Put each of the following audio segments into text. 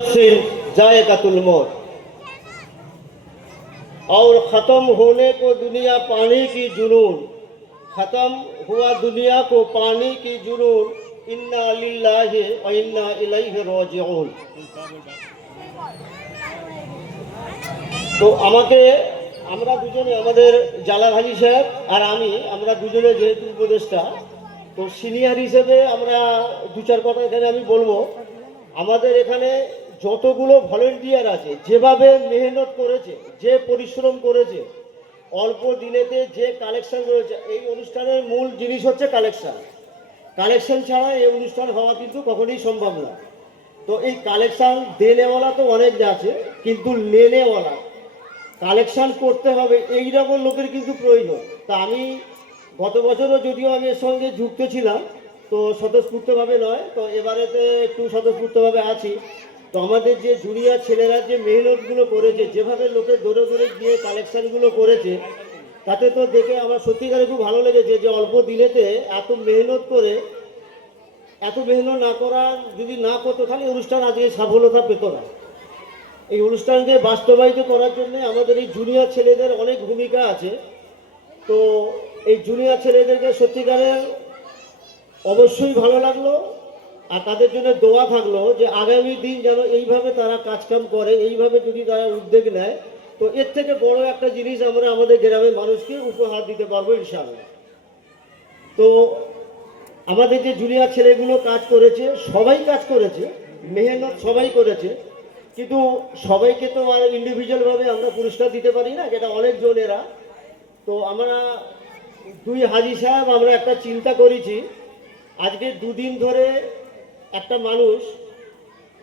जायकातुल मौत और ख़त्म होने को दुनिया पानी की जुनून, ख़त्म हुआ दुनिया को पानी की जुनून, इन्ना लिल्लाहि व इन्ना इलैहि राजिऊन। তো আমাকে আমরা দুজনে আমাদের জালাল হাজি সাহেব আর আমরা দুজনে যেহেতু উপদেষ্টা, তো সিনিয়র হিসেবে আমরা দু চার কথা এখানে আমি বলবো। আমাদের এখানে যতগুলো ভলেন্টিয়ার আছে, যেভাবে মেহনত করেছে, যে পরিশ্রম করেছে, অল্প দিনেতে যে কালেকশন করেছে, এই অনুষ্ঠানের মূল জিনিস হচ্ছে কালেকশন। কালেকশন ছাড়া এই অনুষ্ঠান হওয়া কিন্তু কখনোই সম্ভব না। তো এই কালেকশন দেনেওয়ালা তো অনেক আছে, কিন্তু লেনেওয়ালা কালেকশন করতে হবে এই রকম লোকের কিন্তু প্রয়োজন। তা আমি গত বছরও যদিও আমি এর সঙ্গে যুক্ত ছিলাম, তো স্বতঃস্ফূর্তভাবে নয়, তো এবারেতে একটু স্বতঃস্ফূর্তভাবে আছি। তো আমাদের যে জুনিয়র ছেলেরা যে মেহনতগুলো করেছে, যেভাবে লোকের দৌড়ে দৌড়ে গিয়ে কালেকশানগুলো করেছে, তাতে তো দেখে আমার সত্যিকারে খুব ভালো লেগেছে যে অল্প দিনেতে এত মেহনত করে, এত মেহনত না করা যদি না করতো তাহলে অনুষ্ঠান আজকে সফলতা পেত না। এই অনুষ্ঠানকে বাস্তবায়িত করার জন্য আমাদের এই জুনিয়র ছেলেদের অনেক ভূমিকা আছে। তো এই জুনিয়র ছেলেদেরকে সত্যিকারের অবশ্যই ভালো লাগলো, আর তাদের জন্য দোয়া থাকলো যে আগামী দিন যেন এইভাবে তারা কাজকাম করে, এইভাবে যদি তারা উদ্যোগ নেয়, তো এর থেকে বড় একটা জিনিস আমরা আমাদের গ্রামের মানুষকে উপহার দিতে পারবো ইনশাআল্লাহ। তো আমাদের যে জুনিয়র ছেলেগুলো কাজ করেছে, সবাই কাজ করেছে, মেহনত সবাই করেছে, কিন্তু সবাইকে তো আর ইন্ডিভিজুয়ালভাবে আমরা পুরস্কার দিতে পারি না, যেটা অনেকজন এরা। তো আমরা দুই হাজি সাহেব আমরা একটা চিন্তা করেছি, আজকে দুদিন ধরে একটা মানুষ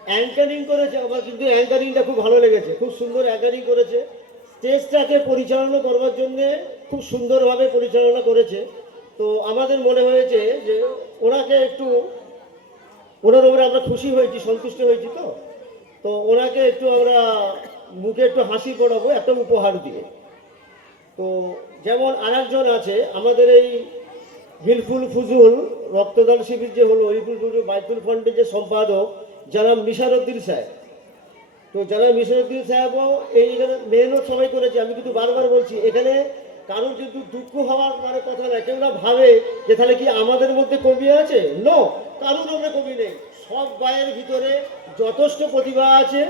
অ্যাঙ্কারিং করেছে, আমার কিন্তু অ্যাঙ্কারিংটা খুব ভালো লেগেছে, খুব সুন্দর অ্যাঙ্কারিং করেছে, স্টেজটাকে পরিচালনা করবার জন্যে খুব সুন্দরভাবে পরিচালনা করেছে। তো আমাদের মনে হয়েছে যে ওনাকে একটু, ওনার উপরে আমরা খুশি হয়েছি, সন্তুষ্ট হয়েছি। তো ওনাকে একটু আমরা মুখে একটু হাসি পড়াবো একটা উপহার দিয়ে। তো যেমন আরেকজন আছে আমাদের এই হিলফুল ফুজুল রক্তদান শিবির যে হলো, হিলফুল ফুজুল বাইতুল ফান্ডের যে সম্পাদক যারা মিশারউদ্দিন সাহেব, তো যারা মিশারউদ্দিন সাহেবও এই মেহনত সবাই করেছে। আমি কিন্তু বারবার বলছি, এখানে কারোর কিন্তু দুঃখ হওয়ার মানে কথা না, কেউ না ভাবে যে তাহলে কি আমাদের মধ্যে কবি আছে। নো, কারোর মধ্যে কবি নেই, সব ভাইয়ের ভিতরে যথেষ্ট প্রতিভা আছে,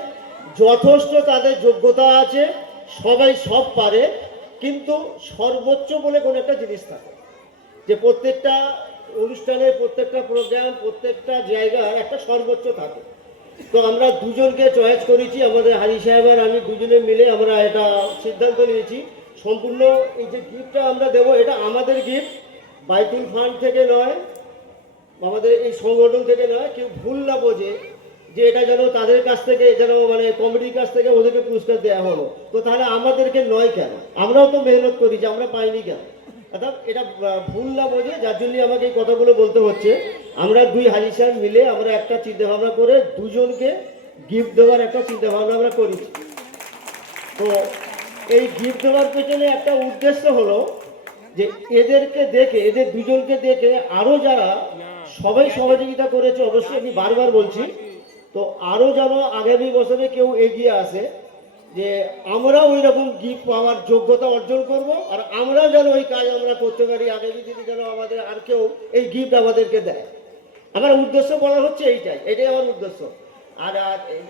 যথেষ্ট তাদের যোগ্যতা আছে, সবাই সব পারে, কিন্তু সর্বোচ্চ বলে কোনো একটা জিনিস থাকে, যে প্রত্যেকটা অনুষ্ঠানে, প্রত্যেকটা প্রোগ্রাম, প্রত্যেকটা জায়গায় একটা সর্বোচ্চ থাকে। তো আমরা দুজনকে চয়েস করেছি, আমাদের হাজি সাহেব আর আমি দুজনে মিলে আমরা এটা সিদ্ধান্ত নিয়েছি, সম্পূর্ণ এই যে গিফটটা আমরা দেবো এটা আমাদের গিফট, বাইতুল ফান্ড থেকে নয়, আমাদের এই সংগঠন থেকে নয়। কেউ ভুল না বোঝে যে এটা যেন তাদের কাছ থেকে, যেন মানে কমিটির কাছ থেকে ওদেরকে পুরস্কার দেওয়া হলো, তো তাহলে আমাদেরকে নয় কেন? আমরাও তো মেহনত করি, যে আমরা পাইনি কেন? অর্থাৎ এটা ভুল না বোঝে, যার জন্য আমাকে এই কথাগুলো বলতে হচ্ছে। আমরা দুই হাজি সাহেব মিলে আমরা একটা চিন্তাভাবনা করে দুজনকে গিফট দেওয়ার একটা চিন্তাভাবনা আমরা করেছি। তো এই গিফট দেওয়ার পেছনে একটা উদ্দেশ্য হলো যে এদেরকে দেখে, এদের দুজনকে দেখে আরও যারা সবাই সহযোগিতা করেছে, অবশ্যই আমি বারবার বলছি, তো আরও যেন আগামী বছরে কেউ এগিয়ে আসে, যে আমরা ওই রকম গিফট পাওয়ার যোগ্যতা অর্জন করব, আর আমরা যেন ওই কাজ আমরা করতে পারি, আগামী দিনে যেন আমাদের আর কেউ এই গিফট আমাদেরকে দেয়। আমার উদ্দেশ্য বলা হচ্ছে এটাই আমার উদ্দেশ্য। আর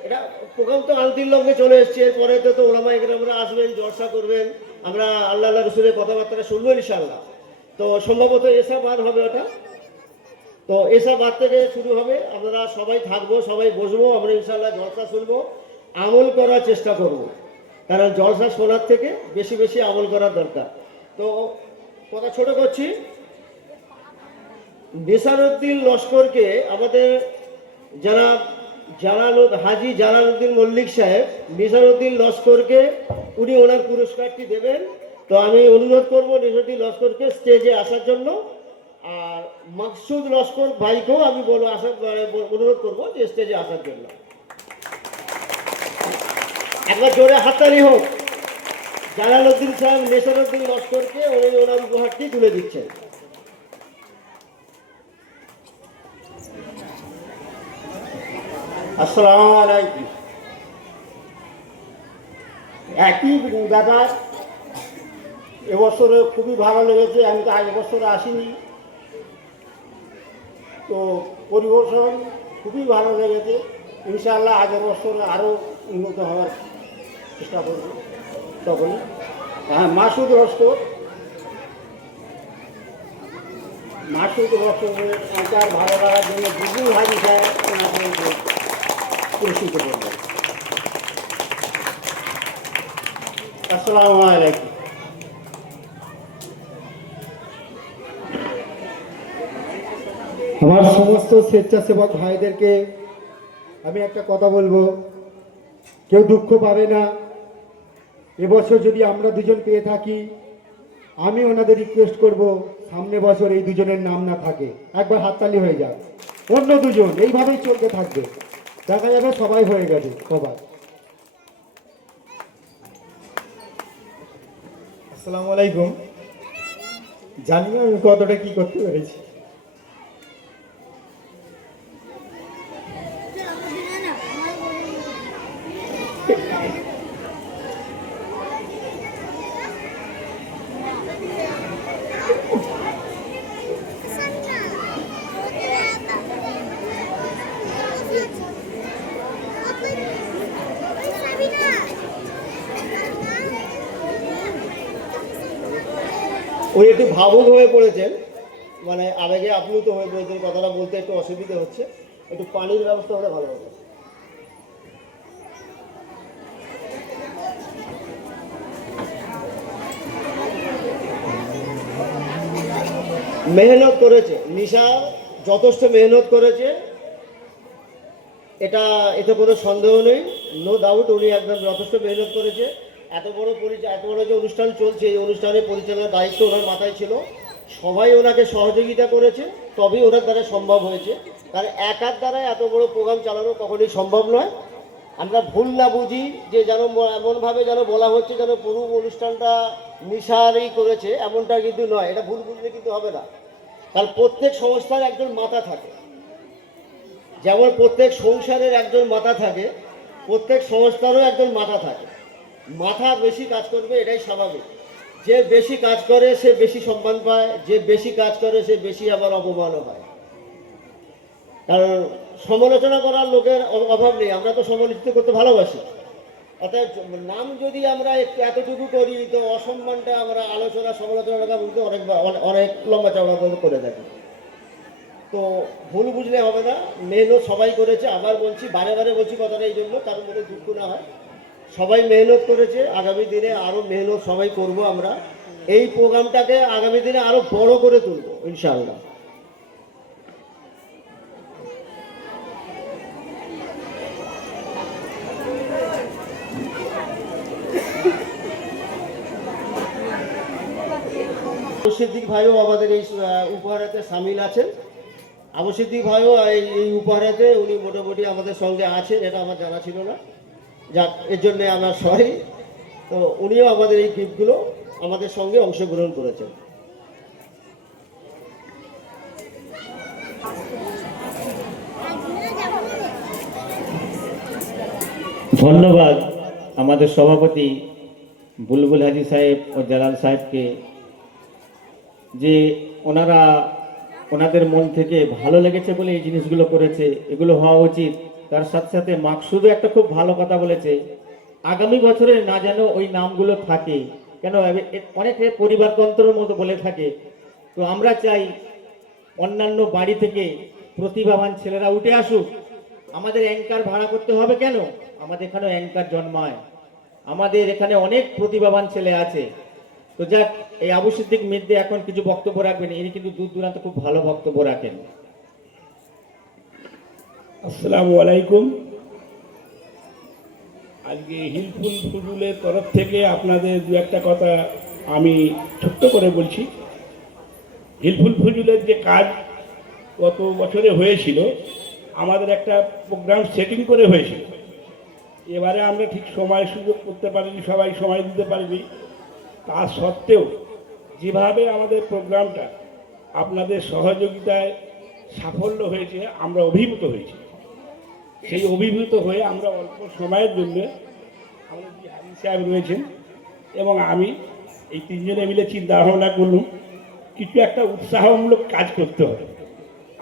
এটা প্রোগ্রাম তো আন্তির লগ্নে চলে এসছে, এরপরে তো ওলামা একরামরা আসবেন, জলসা করবেন, আমরা আল্লাহ রসুলের কথাবার্তা শুনবো ইনশাআল্লাহ। তো সম্ভবত এসা বাদ হবে ওটা, তো এসা বাদ থেকে শুরু হবে। আমরা সবাই থাকবো, সবাই বসবো, আমরা ইনশাআল্লাহ জলসা শুনবো, আমল করার চেষ্টা করব, কারণ জলসা শোনার থেকে বেশি বেশি আমল করার দরকার। তো কথা ছোট করছি, নিসারউদ্দিন লস্করকে আমাদের যারা হাজি জালালউদ্দিন মল্লিক সাহেব, নিসারউদ্দিন লস্করকে উনি ওনার পুরস্কারটি দেবেন। তো আমি অনুরোধ করব নিসারউদ্দিন লস্করকে স্টেজে আসার জন্য, আর মাকসুদ লস্কর ভাইকেও আমি বলবো অনুরোধ করবো যে স্টেজে আসার জন্য। একবার জোরে হাততালি হোক। জালালউদ্দিন সাহেব নিসারউদ্দিন লস্করকে ওনার উপহারটি তুলে দিচ্ছেন। আসসালামু আলাইকুম। একই ব্যাপার। এবছরে খুবই ভালো লেগেছে, আমি তো আগের বছরে আসিনি, তো পরিবেশন খুবই ভালো লেগেছে। ইনশাআল্লাহ আগের বছরে আরও উন্নত হওয়ার চেষ্টা করব তখনই। হ্যাঁ, মাসুদ রস্তমের অঙ্কার ভালো লাগার জন্য বুলবুল হাজি সাহেব ওনাকে পুরস্কৃত করবেন। আসসালামু আলাইকুম। আমার সমস্ত স্বেচ্ছাসেবক ভাইদেরকে আমি একটা কথা বলবো, কেউ দুঃখ পাবে না। এবছর যদি আমরা দুজন পেয়ে থাকি, আমি ওনাদের রিকোয়েস্ট করব সামনে বছর এই দুজনের নাম না থাকে, একবার হাততালি হয়ে যাক। অন্য দুজন এইভাবেই চলতে থাকবে, দেখা যাবে সবাই হয়ে গেছে সবাই। আসসালামু আলাইকুম। জানি না আমি কতটা কি করতে পেরেছি। উনি একটু ভাবুক হয়ে পড়েছেন, মানে আবেগে আপ্লুত হয়ে পড়েছেন, কথাটা বলতে একটু অসুবিধা হচ্ছে। একটু পানির ব্যবস্থা হলে ভালো হতো। মেহনত করেছে নিশা, যথেষ্ট মেহনত করেছে, এতে কোনো সন্দেহ নেই, নো ডাউট। উনি একদম যথেষ্ট মেহনত করেছে। এত বড় যে অনুষ্ঠান চলছে, এই অনুষ্ঠানের পরিচালনার দায়িত্ব ওনার মাথায় ছিল। সবাই ওনাকে সহযোগিতা করেছে, তবেই ওনার দ্বারা সম্ভব হয়েছে। কারণ একার দ্বারা এত বড় প্রোগ্রাম চালানো কখনোই সম্ভব নয়। আমরা ভুল না বুঝি যে যেন এমনভাবে যেন বলা হচ্ছে যেন পুরো অনুষ্ঠানটা নিশারই করেছে, এমনটা কিন্তু নয়। এটা ভুল বুঝলে কিন্তু হবে না। কারণ প্রত্যেক সংস্থার একজন মাথা থাকে, যেমন প্রত্যেক সংসারের একজন মাথা থাকে, প্রত্যেক সংস্থারও একজন মাথা থাকে। মাথা বেশি কাজ করবে, এটাই স্বাভাবিক। যে বেশি কাজ করে সে বেশি সম্মান পায়, যে বেশি কাজ করে সে বেশি আবার অপমানও হয়। কারণ সমালোচনা করার লোকের অভাব নেই, আমরা তো সমালোচিত করতে ভালোবাসি। অর্থাৎ নাম যদি আমরা একটু এতটুকু করি, তো অসম্মানটা আমরা আলোচনা সমালোচনা বলতে অনেক লম্বা চওড়া করে থাকি। তো ভুল বুঝলে হবে না, মেহনত সবাই করেছে। আবার বলছি, বারে বারে বলছি কথাটা এই জন্য, কারণ মধ্যে দুঃখ না হয়। সবাই মেহনত করেছে, আগামী দিনে আরও মেহনত সবাই করব। আমরা এই প্রোগ্রামটাকে আগামী দিনে আরও বড় করে তুলব ইনশাআল্লাহ। সিদ্দিক ভাইও আমাদের এই উপহারাতে সামিল আছেন। আবু সিদ্দিক ভাইও এই উপহারাতে উনি মোটামুটি আমাদের সঙ্গে আছেন, এটা আমার জানা ছিল না। যাক, এর জন্যে আমার সরি। তো উনিও আমাদের এই গিফটগুলো আমাদের সঙ্গে অংশগ্রহণ করেছেন। ধন্যবাদ আমাদের সভাপতি বুলবুল হাজি সাহেব ও জালাল সাহেবকে, যে ওনাদের মন থেকে ভালো লেগেছে বলে এই জিনিসগুলো করেছে। এগুলো হওয়া উচিত। তার সাথে সাথে মাকসুদও একটা খুব ভালো কথা বলেছে, আগামী বছরে না যেন ওই নামগুলো থাকে। কেন অনেকে পরিবারতন্ত্রের মতো বলে থাকে। তো আমরা চাই অন্যান্য বাড়ি থেকে প্রতিভাবান ছেলেরা উঠে আসুক। আমাদের অ্যাঙ্কার ভাড়া করতে হবে কেন? আমাদের এখানেও অ্যাঙ্কার জন্মায়, আমাদের এখানে অনেক প্রতিভাবান ছেলে আছে। তো যাক, এই আবু সিদ্দিক মিদ্দে এখন কিছু বক্তব্য রাখবেন। ইনি কিন্তু দূর দূরান্ত খুব ভালো বক্তব্য রাখেন। আসসালামু আলাইকুম। আজকে হিলফুল ফুজুলের তরফ থেকে আপনাদের দু একটা কথা আমি ছোট্ট করে বলছি। হিলফুল ফুজুলের যে কাজ গত বছরে হয়েছিল, আমাদের একটা প্রোগ্রাম সেটিং করে হয়েছিল। এবারে আমরা ঠিক সময় সুযোগ করতে পারিনি, সবাই সময় দিতে পারিনি। তা সত্ত্বেও যেভাবে আমাদের প্রোগ্রামটা আপনাদের সহযোগিতায় সাফল্য হয়েছে, আমরা অভিভূত হয়েছি। সেই অভিভূত হয়ে আমরা অল্প সময়ের জন্য আমাদের যে হাজি সাহেব রয়েছেন এবং আমি এই তিনজনে মিলে চিন্তা ভাবনা করলাম কিছু একটা উৎসাহমূলক কাজ করতে হবে।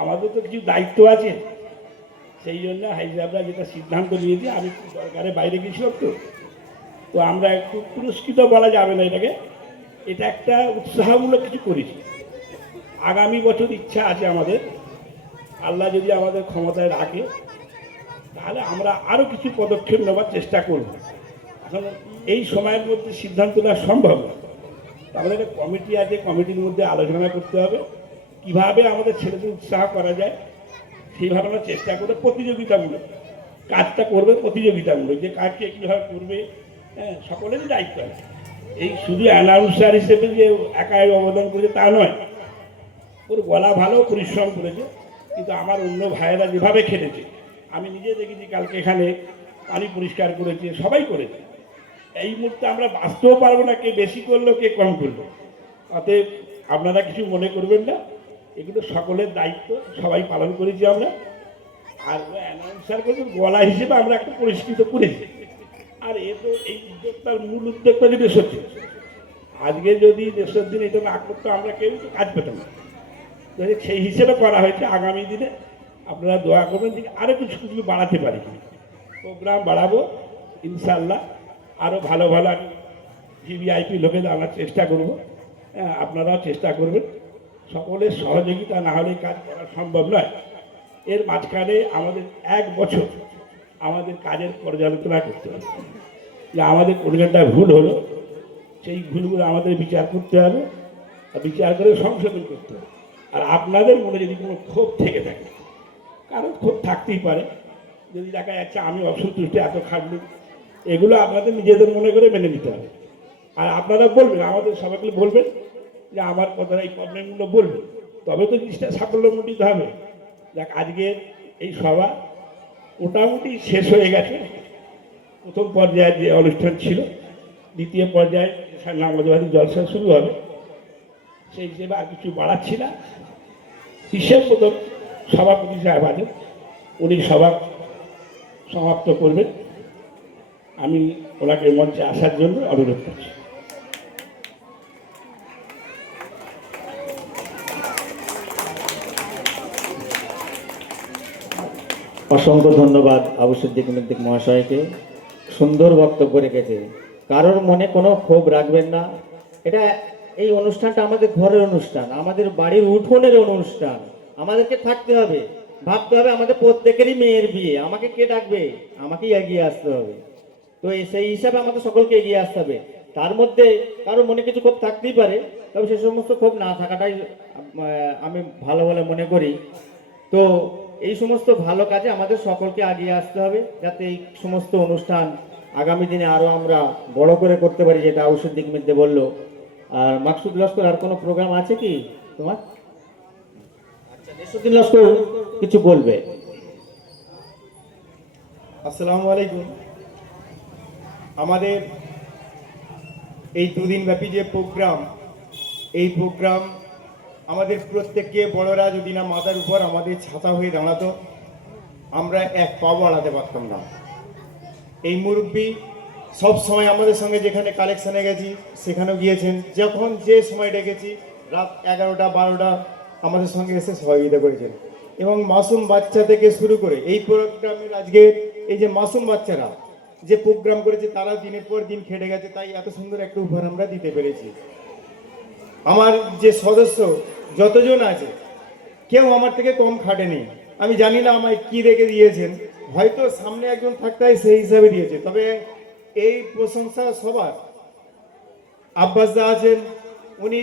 আমাদের তো কিছু দায়িত্ব আছে, সেই জন্য হাজি সাহেবরা যেটা সিদ্ধান্ত নিয়েছে, আমি একটু সরকারের বাইরে গেছিলাম, তো আমরা একটু পুরস্কৃত বলা যাবে না এটাকে, এটা একটা উৎসাহমূলক কিছু করেছি। আগামী বছর ইচ্ছা আছে আমাদের, আল্লাহ যদি আমাদের ক্ষমতায় রাখে তাহলে আমরা আরও কিছু পদক্ষেপ নেওয়ার চেষ্টা করব। এখন এই সময়ের মধ্যে সিদ্ধান্ত নেওয়া সম্ভব না। আমাদের একটা কমিটি আছে, কমিটির মধ্যে আলোচনা করতে হবে কিভাবে আমাদের ছেলেদের উৎসাহ করা যায়, সেইভাবে আমরা চেষ্টা করে প্রতিযোগিতামূলক কাজটা করবে, প্রতিযোগিতামূলক যে কাজকে কীভাবে করবে, হ্যাঁ, সকলেরই দায়িত্ব আছে। এই শুধু অ্যানাউন্সার হিসেবে যে একাই অবদান করেছে তা নয়, ওর গলা ভালো, পরিশ্রম করেছে, কিন্তু আমার অন্য ভাইয়েরা যেভাবে খেলেছে আমি নিজে দেখেছি, কালকে এখানে পানি পরিষ্কার করেছে, সবাই করেছে। এই মুহূর্তে আমরা বাঁচতেও পারবো না কে বেশি করলো কে কম করলো, অতএব আপনারা কিছু মনে করবেন না, এগুলো সকলের দায়িত্ব, সবাই পালন করেছি আমরা। আর অ্যানাউন্সার করে গলা হিসেবে আমরা একটা পরিষ্কৃত করেছি। আর এ তো এই উদ্যোগটার মূল উদ্যোগটা যদি দেশের দিন, আজকে যদি দেশের দিন এটা না করতো আমরা কেউ তো কাজ পেতাম না, সেই হিসেবে করা হয়েছে। আগামী দিনে আপনারা দোয়া করবেন যে আরও কিছু কিছু বাড়াতে পারি, প্রোগ্রাম বাড়াবো ইনশাল্লাহ, আরও ভালো ভালো আমি ভিভিআইপি লোকেদের আনার চেষ্টা করব। হ্যাঁ, আপনারাও চেষ্টা করবেন, সকলের সহযোগিতা না হলে কাজ করা সম্ভব নয়। এর মাঝখানে আমাদের 1 বছর আমাদের কাজের পর্যালোচনা করতে হবে, যে আমাদের কোনটা ভুল হলো সেই ভুলগুলো আমাদের বিচার করতে হবে, আর বিচার করে সংশোধন করতে হবে। আর আপনাদের মনে যদি কোনো ক্ষোভ থেকে থাকে, কারণ ক্ষোভ থাকতেই পারে, যদি দেখা যাচ্ছে আমি অসন্তুষ্ট এত খাটলি, এগুলো আপনাদের নিজেদের মনে করে মেনে নিতে হবে। আর আপনারা বলবেন, আমাদের সবাইকে বলবেন যে আমার কথাটা এই প্রবলেমগুলো বলবেন, তবে তো জিনিসটা সাফল্যমণ্ডিত হবে। দেখ আজকে এই সভা মোটামুটি শেষ হয়ে গেছে। প্রথম পর্যায়ে যে অনুষ্ঠান ছিল, দ্বিতীয় পর্যায়ে নামাজবাদী জলসা শুরু হবে, সেই হিসেবে আর কিছু বাড়াচ্ছি না। হিসেব মতো সভাপতি সাহেব আছেন, উনি সভা সমাপ্ত করবেন। আমি ওনাকে মঞ্চে আসার জন্য অনুরোধ করছি। অসংখ্য ধন্যবাদ আবু সিদ্দিক মিদ্দিক মহাশয়কে, সুন্দর বক্তব্য রেখেছে। কারোর মনে কোনো ক্ষোভ রাখবেন না, এটা এই অনুষ্ঠানটা আমাদের ঘরের অনুষ্ঠান, আমাদের বাড়ির উঠোনের অনুষ্ঠান, আমাদেরকে থাকতে হবে, ভাবতে হবে আমাদের প্রত্যেকেরই মেয়ের বিয়ে, আমাকে কে ডাকবে, আমাকেই এগিয়ে আসতে হবে। তো সেই হিসাবে আমাদের সকলকে এগিয়ে আসতে হবে। তার মধ্যে কারোর মনে কিছু ক্ষোভ থাকতেই পারে, তবে সে সমস্ত ক্ষোভ না থাকাটাই আমি ভালো বলে মনে করি। তো এই সমস্ত ভালো কাজে আমাদের সকলকে এগিয়ে আসতে হবে, যাতে এই সমস্ত অনুষ্ঠান আগামী দিনে আরও আমরা বড় করে করতে পারি, যেটা আবু সিদ্দিক মিদ্দি বললো। আর মাকসুদ লস্কর, আর কোনো প্রোগ্রাম আছে কি তোমার? আচ্ছা, নেসুদ্দিন লস্কর কিছু বলবে। আসসালামু আলাইকুম। আমাদের এই 2 দিন ব্যাপী যে প্রোগ্রাম, এই প্রোগ্রাম আমাদের প্রত্যেককে বড়রা যদি না মাথার উপর আমাদের ছাতা হয়ে দাঁড়াতো, আমরা এক পাও বাড়াতে পারতাম না। এই মুরব্বী সব সময় আমাদের সঙ্গে যেখানে কালেকশানে গেছি সেখানেও গিয়েছেন, যখন যে সময় ডেকেছি রাত 11টা 12টা আমাদের সঙ্গে এসে সহযোগিতা করেছেন। এবং মাসুম বাচ্চা থেকে শুরু করে এই প্রোগ্রামের আজকে এই যে মাসুম বাচ্চারা যে প্রোগ্রাম করেছে, তারা দিনের পর দিন খেটে গেছে, তাই এত সুন্দর একটা উপহার আমরা দিতে পেরেছি। আমার যে সদস্য যতজন আছে, কেউ আমার থেকে কম খাটেনি। আমি জানি না আমায় কি রেখে দিয়েছেন, হয়তো সামনে একজন থাকতে হয় সেই হিসাবে দিয়েছে, তবে এই প্রশংসা সবার। আব্বাস দা আছেন, উনি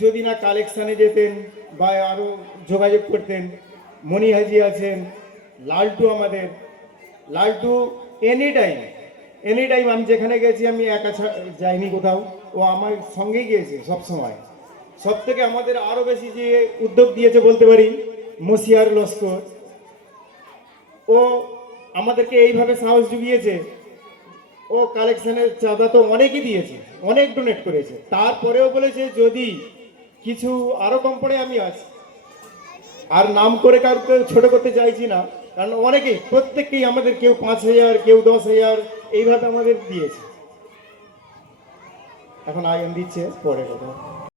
যদি না কালেকশানে যেতেন বা আরও যোগাযোগ করতেন। মনি হাজি আছেন, লালটু আমাদের, লালটু এনি টাইম আমি যেখানে গেছি আমি একা যাইনি কোথাও, ও আমার সঙ্গেই গিয়েছে সব সময়। সব থেকে আমাদের আরও বেশি যে উদ্যোগ দিয়েছে বলতে পারি মসিয়ার লস্কর, ও আমাদেরকে এইভাবে সাহস জুগিয়েছে। ও কালেকশনের চাঁদা তো অনেকই দিয়েছে, অনেক ডোনেট করেছে, তারপরেও বলেছে যদি কিছু আরও কম পড়ে আমি আছি। আর নাম করে কাউকে ছোট করতে চাইছি না, কারণ অনেকেই প্রত্যেককেই আমাদের কেউ 5,000, কেউ 10,000, এইভাবে আমাদের দিয়েছে। এখন আইন দিচ্ছে পরে কথা।